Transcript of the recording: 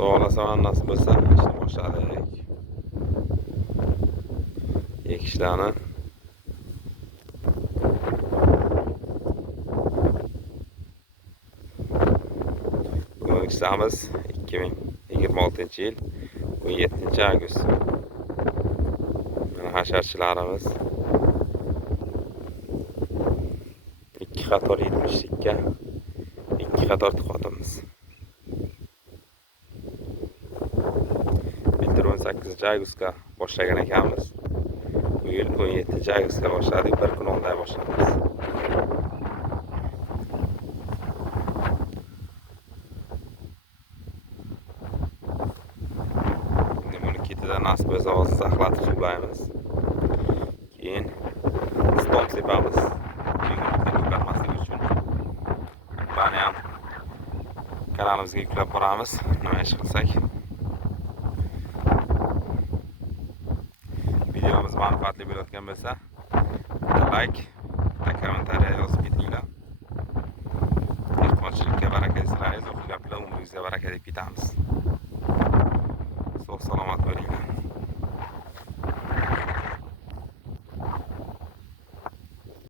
Doğalasan nasıl bo'lsa ishni boshladik. Ekishlarni bugungi sanamiz 2026-yil 17-avgust. Mana hasharchilarimiz 2 qator 70likka 2 qator tiqotimiz. 18-avgustga boshlagan ekanmiz. Bu yil 17-avgustga boshladik, bir kun oldin boshlamiz. Buni ketidan nasib bo'lsa hozir saqlatib suvlaymiz. Keyin stop sepamiz. Ko'karmaslik uchun. Buni ham kanalimizga yuklab boramiz. Nima ish qilsak. Videomiz manfaatli bo'layotgan bo'lsa, like, kommentariya yozib ketinglar. Ehtimolchilikka baraka tilaymiz, o'qilgan bilan umringizga baraka deb ketamiz. Sog' salomat bo'linglar.